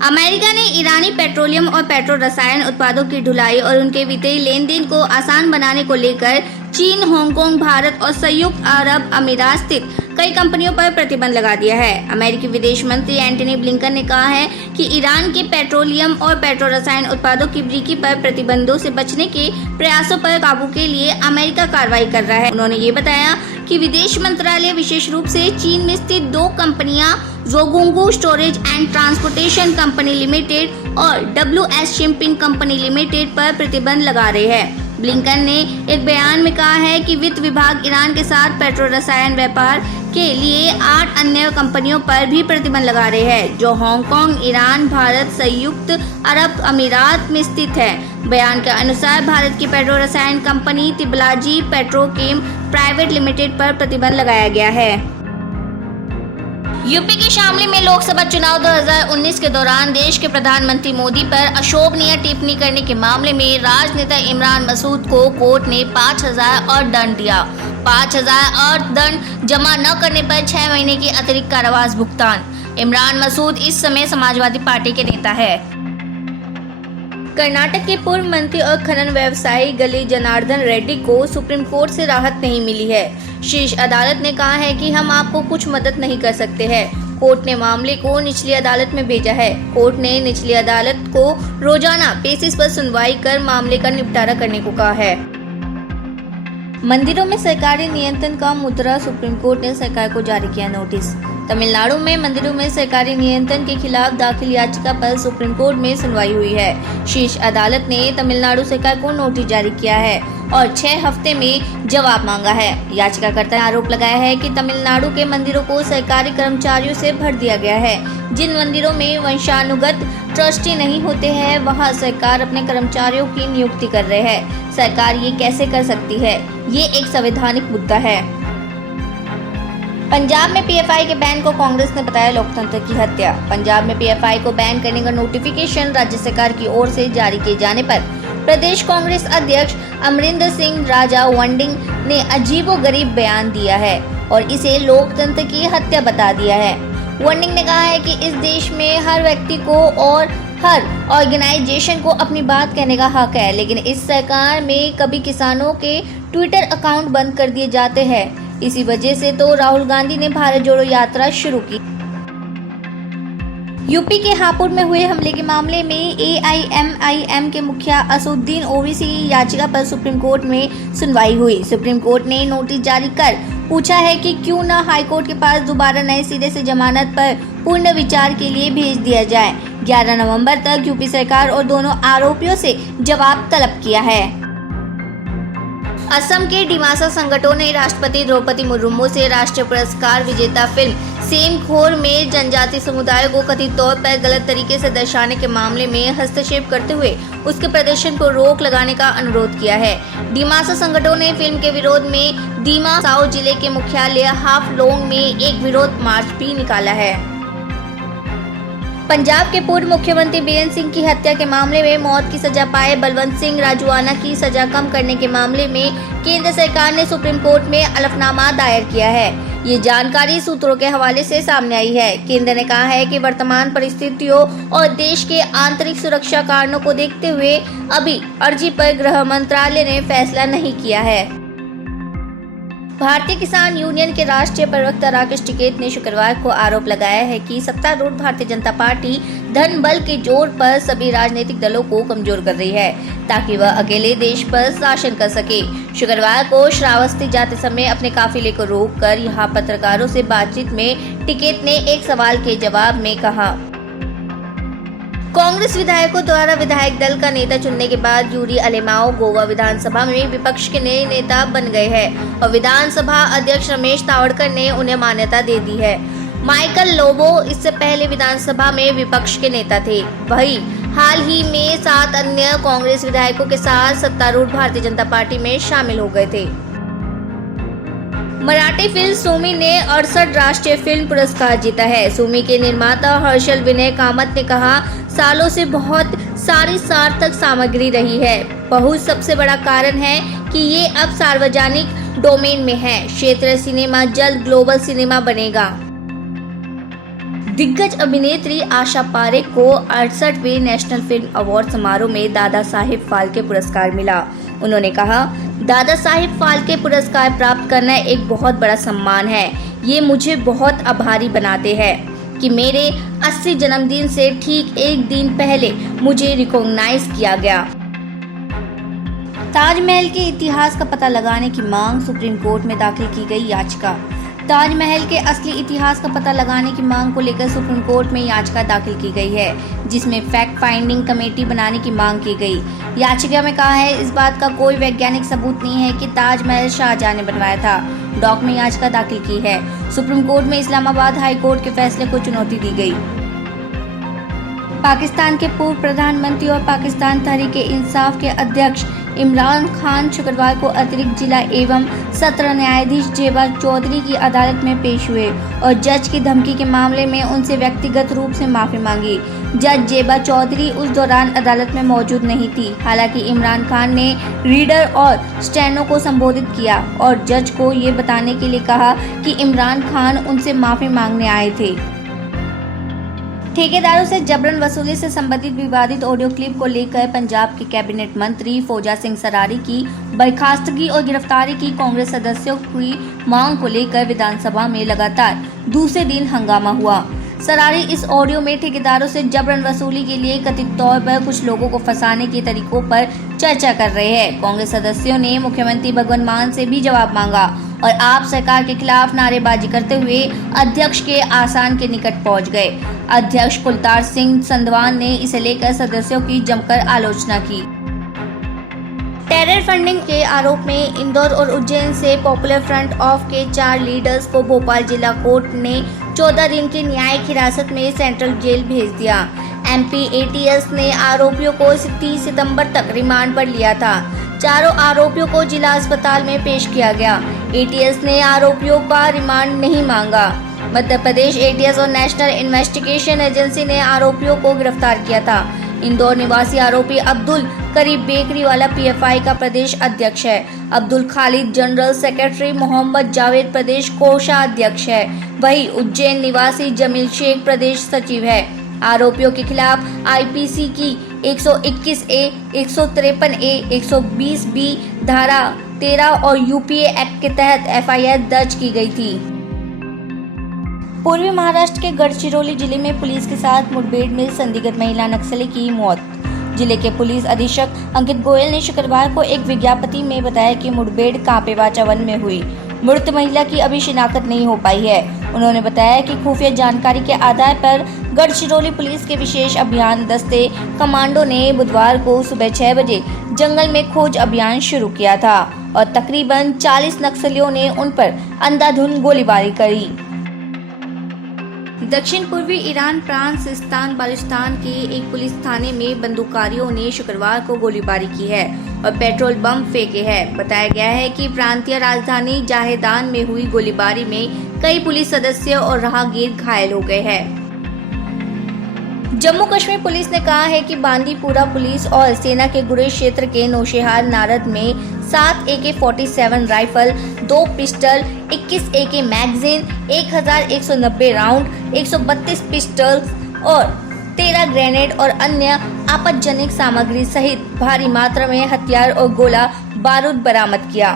America ने ईरानी petroleum और petro रसायन उत्पादों की ढुलाई और उनके वित्तीय लेन देन को आसान बनाने को लेकर चीन, हांगकांग, भारत और संयुक्त अरब अमीरात स्थित कई कंपनियों पर प्रतिबंध लगा दिया है। अमेरिकी विदेश मंत्री एंटनी ब्लिंकन ने कहा है कि ईरान के पेट्रोलियम और पेट्रो रसायन उत्पादों की बिक्री पर प्रतिबंधों से बचने के प्रयासों पर काबू के लिए अमेरिका कार्रवाई कर रहा है। उन्होंने ये बताया कि विदेश मंत्रालय विशेष रूप से चीन में स्थित दो कंपनियां जोगोंगू storage and transportation company limited और WS शिपिंग कंपनी लिमिटेड पर प्रतिबंध लगा रहे हैं। ब्लिंकन ने एक बयान में कहा है कि वित्त विभाग ईरान के साथ पेट्रो रसायन व्यापार के लिए 8 अन्य कंपनियों पर भी प्रतिबंध लगा रहे हैं, जो हांगकांग, ईरान, भारत, संयुक्त अरब अमीरात में स्थित है। बयान के अनुसार भारत की पेट्रो रसायन कंपनी तिबलाजी पेट्रोकेम प्राइवेट लिमिटेड पर प्रतिबंध लगाया गया है। यूपी के शामली में लोकसभा चुनाव 2019 के दौरान देश के प्रधानमंत्री मोदी पर अशोभनीय टिप्पणी करने के मामले में राजनेता इमरान मसूद को कोर्ट ने 5,000 और दंड दिया। 5,000 और दंड जमा न करने पर 6 महीने की अतिरिक्त कारावास भुगतान। इमरान मसूद इस समय समाजवादी पार्टी के नेता है। कर्नाटक के पूर्व मंत्री और खनन व्यवसायी गली जनार्दन रेड्डी को सुप्रीम कोर्ट से राहत नहीं मिली है। शीर्ष अदालत ने कहा है कि हम आपको कुछ मदद नहीं कर सकते हैं। कोर्ट ने मामले को निचली अदालत में भेजा है। कोर्ट ने निचली अदालत को रोजाना बेसिस पर सुनवाई कर मामले का निपटारा करने को कहा है। मंदिरों में सरकारी नियंत्रण का मुद्दा, सुप्रीम कोर्ट ने सरकार को जारी किया नोटिस। तमिलनाडु में मंदिरों में सरकारी नियंत्रण के खिलाफ दाखिल याचिका पर सुप्रीम कोर्ट में सुनवाई हुई है। शीर्ष अदालत ने तमिलनाडु सरकार को नोटिस जारी किया है और 6 हफ्ते में जवाब मांगा है। याचिकाकर्ता ने आरोप लगाया है कि तमिलनाडु के मंदिरों को सरकारी कर्मचारियों से भर दिया गया है। जिन मंदिरों में वंशानुगत ट्रस्टी नहीं होते हैं, वहां सरकार अपने कर्मचारियों की नियुक्ति कर रहे हैं। सरकार ये कैसे कर सकती है? ये एक संवैधानिक मुद्दा है। पंजाब में PFI के बैन को कांग्रेस ने बताया लोकतंत्र की हत्या। पंजाब में PFI को बैन करने का नोटिफिकेशन राज्य सरकार की ओर से जारी किए जाने पर प्रदेश कांग्रेस अध्यक्ष अमरिंदर सिंह राजा वंडिंग ने अजीबोगरीब बयान दिया है और इसे लोकतंत्र की हत्या बता दिया है। वंडिंग ने कहा है कि इस देश में हर व्यक्ति को और हर ऑर्गेनाइजेशन को अपनी बात कहने का हक है, लेकिन इस सरकार में कभी किसानों के ट्विटर अकाउंट बंद कर दिए जाते हैं। इसी वजह से तो राहुल गांधी ने भारत जोड़ो यात्रा शुरू की। यूपी के हापुड़ में हुए हमले के मामले में AIMIM के मुखिया असदुद्दीन ओवैसी की याचिका पर सुप्रीम कोर्ट में सुनवाई हुई। सुप्रीम कोर्ट ने नोटिस जारी कर पूछा है कि क्यों न हाईकोर्ट के पास दोबारा नए सिरे से जमानत पर पूर्ण विचार के लिए भेज दिया जाए। 11 नवंबर तक यूपी सरकार और दोनों आरोपियों से जवाब तलब किया है। असम के डिमासा संगठनों ने राष्ट्रपति द्रौपदी मुर्मू से राष्ट्रीय पुरस्कार विजेता फिल्म सेमखोर में जनजातीय समुदाय को कथित तौर पर गलत तरीके से दर्शाने के मामले में हस्तक्षेप करते हुए उसके प्रदर्शन पर रोक लगाने का अनुरोध किया है। डिमासा संगठनों ने फिल्म के विरोध में दीमा साओ जिले के मुख्यालय हाफलोंग में एक विरोध मार्च भी निकाला है। पंजाब के पूर्व मुख्यमंत्री बीरेंद्र सिंह की हत्या के मामले में मौत की सजा पाए बलवंत सिंह राजूआना की सजा कम करने के मामले में केंद्र सरकार ने सुप्रीम कोर्ट में हलफनामा दायर किया है। ये जानकारी सूत्रों के हवाले से सामने आई है। केंद्र ने कहा है कि वर्तमान परिस्थितियों और देश के आंतरिक सुरक्षा कारणों को देखते हुए अभी अर्जी पर गृह मंत्रालय ने फैसला नहीं किया है। भारतीय किसान यूनियन के राष्ट्रीय प्रवक्ता राकेश टिकैत ने शुक्रवार को आरोप लगाया है कि सत्तारूढ़ भारतीय जनता पार्टी धन बल के जोर पर सभी राजनीतिक दलों को कमजोर कर रही है ताकि वह अकेले देश पर शासन कर सके। शुक्रवार को श्रावस्ती जाते समय अपने काफिले को रोककर यहां पत्रकारों से बातचीत में टिकैत ने एक सवाल के जवाब में कहा, कांग्रेस विधायकों द्वारा विधायक दल का नेता चुनने के बाद यूरी अलेमाओ गोवा विधानसभा में विपक्ष के नए नेता बन गए हैं और विधानसभा अध्यक्ष रमेश तावड़कर ने उन्हें मान्यता दे दी है। माइकल लोबो इससे पहले विधानसभा में विपक्ष के नेता थे। वही हाल ही में 7 अन्य कांग्रेस विधायकों के साथ सत्तारूढ़ भारतीय जनता पार्टी में शामिल हो गए थे। मराठी फिल्म सुमी ने 68 राष्ट्रीय फिल्म पुरस्कार जीता है। सुमी के निर्माता हर्षल विनय कामत ने कहा, सालों से बहुत सारी सार्थक सामग्री रही है। बहुत सबसे बड़ा कारण है कि ये अब सार्वजनिक डोमेन में है। क्षेत्रीय सिनेमा जल्द ग्लोबल सिनेमा बनेगा। दिग्गज अभिनेत्री आशा पारेख को 68वें नेशनल फिल्म अवार्ड समारोह में दादा साहेब फाल्के पुरस्कार मिला। उन्होंने कहा, दादा साहेब फाल्के पुरस्कार प्राप्त करना एक बहुत बड़ा सम्मान है। ये मुझे बहुत आभारी बनाते हैं कि मेरे 80 जन्मदिन से ठीक एक दिन पहले मुझे रिकॉग्नाइज किया गया। ताजमहल के इतिहास का पता लगाने की मांग, सुप्रीम कोर्ट में दाखिल की गई याचिका। ताजमहल के असली इतिहास का पता लगाने की मांग को लेकर सुप्रीम कोर्ट में याचिका दाखिल की गई है, जिसमें फैक्ट फाइंडिंग कमेटी बनाने की मांग की गई। याचिका में कहा है, इस बात का कोई वैज्ञानिक सबूत नहीं है कि ताजमहल शाहजहां ने बनवाया था। डॉक में याचिका दाखिल की है। सुप्रीम कोर्ट में इस्लामाबाद हाई कोर्ट के फैसले को चुनौती दी गई। पाकिस्तान के पूर्व प्रधानमंत्री और पाकिस्तान तहरीक-ए-इंसाफ के अध्यक्ष इमरान खान शुक्रवार को अतिरिक्त जिला एवं सत्र न्यायाधीश जेबा चौधरी की अदालत में पेश हुए और जज की धमकी के मामले में उनसे व्यक्तिगत रूप से माफी मांगी। जज जेबा चौधरी उस दौरान अदालत में मौजूद नहीं थी। हालांकि इमरान खान ने रीडर और स्टेनो को संबोधित किया और जज को ये बताने के लिए कहा कि इमरान खान उनसे माफी मांगने आए थे। ठेकेदारों से जबरन वसूली से संबंधित विवादित ऑडियो क्लिप को लेकर पंजाब के कैबिनेट मंत्री फौजा सिंह सरारी की बर्खास्तगी और गिरफ्तारी की कांग्रेस सदस्यों की मांग को लेकर विधानसभा में लगातार दूसरे दिन हंगामा हुआ। सरारी इस ऑडियो में ठेकेदारों से जबरन वसूली के लिए कथित तौर पर कुछ लोगों को फंसाने के तरीकों पर चर्चा कर रहे हैं। कांग्रेस सदस्यों ने मुख्यमंत्री भगवंत मान से भी जवाब मांगा और आप सरकार के खिलाफ नारेबाजी करते हुए अध्यक्ष के आसन के निकट पहुंच गए। अध्यक्ष कुलतार सिंह संधवान ने इसे लेकर सदस्यों की जमकर आलोचना की। टेरर फंडिंग के आरोप में इंदौर और उज्जैन से पॉपुलर फ्रंट ऑफ के 4 लीडर्स को भोपाल जिला कोर्ट ने 14 दिन की न्यायिक हिरासत में सेंट्रल जेल भेज दिया। एमपी एटीएस ने आरोपियों को 30 सितंबर तक रिमांड पर लिया था। चारों आरोपियों को जिला अस्पताल में पेश किया गया। एटीएस ने आरोपियों का रिमांड नहीं मांगा। मध्य प्रदेश एटीएस और नेशनल इन्वेस्टिगेशन एजेंसी ने आरोपियों को गिरफ्तार किया था। इंदौर निवासी आरोपी अब्दुल करीब बेकरी वाला पीएफआई का प्रदेश अध्यक्ष है। अब्दुल खालिद जनरल सेक्रेटरी, मोहम्मद जावेद प्रदेश कोषाध्यक्ष है। वहीं उज्जैन निवासी जमील शेख प्रदेश सचिव है। आरोपियों के खिलाफ आईपीसी की 121A, 153A, 120B धारा 13 और यूपीए एक्ट के तहत एफआईआर दर्ज की गई थी। पूर्वी महाराष्ट्र के गढ़चिरौली जिले में पुलिस के साथ मुठभेड़ में संदिग्ध महिला नक्सली की मौत। जिले के पुलिस अधीक्षक अंकित गोयल ने शुक्रवार को एक विज्ञप्ति में बताया कि मुठभेड़ कांपेवाचा वन में हुई। मृत महिला की अभी शिनाख्त नहीं हो पाई है। उन्होंने बताया कि खुफिया जानकारी के आधार पर गढ़चिरौली पुलिस के विशेष अभियान दस्ते कमांडो ने बुधवार को सुबह 6 बजे जंगल में खोज अभियान शुरू किया था और तकरीबन 40 नक्सलियों ने उन पर अंधाधुंध गोलीबारी करी। दक्षिण पूर्वी ईरान प्रांत सिस्तान बलूचिस्तान के एक पुलिस थाने में बंदूकधारियों ने शुक्रवार को गोलीबारी की है और पेट्रोल बम फेंके हैं। बताया गया है कि प्रांतीय राजधानी जाहेदान में हुई गोलीबारी में कई पुलिस सदस्य और राहगीर घायल हो गए हैं। जम्मू कश्मीर पुलिस ने कहा है कि बांदीपुरा पुलिस और सेना के गुरेज क्षेत्र के नौशेहार नारद में 7 AK-47 rifle, 2 pistol, 21 AK magazine, 1190 round, 132 pistol और 13 ग्रेनेड और अन्य आपत्तिजनक सामग्री सहित भारी मात्रा में हथियार और गोला बारूद बरामद किया।